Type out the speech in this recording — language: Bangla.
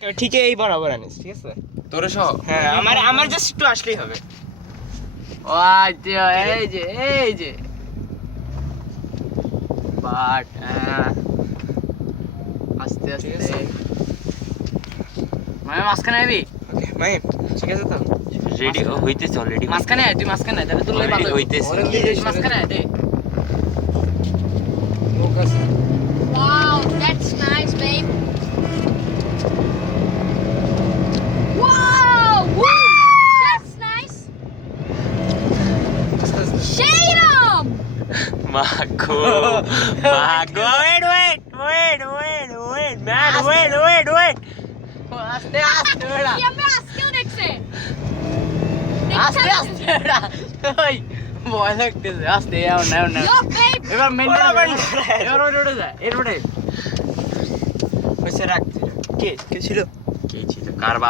ঠিক এই বরাবর আনিস, ঠিক আছে? তোরে সহ? হ্যাঁ, আমার জাস্ট একটু আসলেই হবে। এই যে বাট আস্তে ঠিক আস্তে আছে। মানে মাঝখানে আবি ওকে মাহিম, ঠিক আছে তো? রেডি হইতেছে অলরেডি। মাঝখানে আয়, তুই মাঝখানে আয়, তাহলে তুই Already ভালো হইতেছে। মাঝখানে আয় দে। লোক আছে। Wow, that's nice, babe. Wow, woo, that's nice. আস্তে আস্তে। Shade 'em. মাগো মাগো, wait man, wait. আস্তে আস্তে বেড়া, কি আমরা আজকেও দেখছে? আস্তে আস্তে বেড়া। ওই ভয় লাগতেছে, আস্তে এমন না। Yo, babe. এবার মেন ওরা বাড়ি এবার ওটা যায়, এরপরে হইছে, রাখ। কে ছিল? কে ছিল? কার বাপ